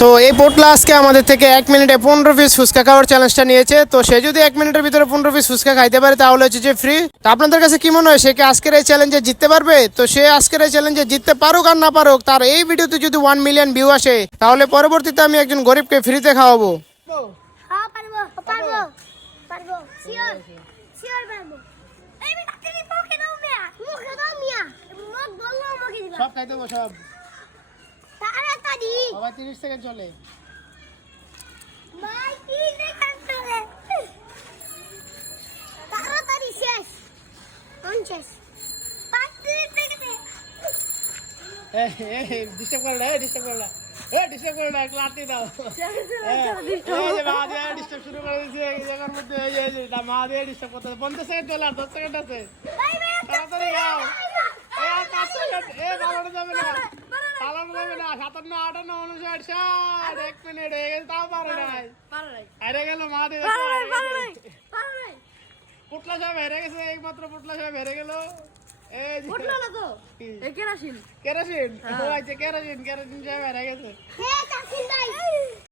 তো এই পোটলা আজকে আমাদের থেকে এক মিনিটে পনেরো পিস ফুচকা খাওয়ার চ্যালেঞ্জটা নিয়েছে। তো সে যদি এক মিনিটের ভিতরে পনেরো পিস ফুচকা খাইতে পারে তাহলে হচ্ছে যে ফ্রি তো আপনাদের কাছে কি মনে হয় সে কি আজকের এই চ্যালেঞ্জে জিততে পারবে? তো সে আজকের এই চ্যালেঞ্জে জিততে পারুক আর না পারুক তার এই ভিডিওতে যদি ওয়ান মিলিয়ন ভিউ আসে তাহলে পরবর্তীতে আমি একজন গরিবকে ফ্রিতে খাওয়াবো। হ্যাঁ সব খাইতে দেবো। সব আবার তিরিশ সেকেন্ড চলে। তাড়াতাড়ি শেষ। থেকে ডিস্টার্ব করে না ডিস্টার্ব করে না। ডিস্টার্ব করে না লাঠি দাও। ডিস্টার্ব শুরু করে দিয়েছে এই জায়গার মধ্যে এই এই যে মা দিয়ে ডিস্টার্ব করতে পঞ্চাশ সেকেন্ড চলে আর দশ সেকেন্ড আছে। তাড়াতাড়ি পাঁচ এ পালানো যাবে না। সাতান্ন আটান্ন উনষাট ষাট এক মিনিট হয়ে গেছে তাও পারে নাই। হেরে গেল মা দিয়ে পুটলা সাহেব হেরে গেছে একমাত্র পুটলা সাহেব হেরে গেল? কেরোসিন? কেরোসিন? কেরোসিন সাহেব হেরে গেছে।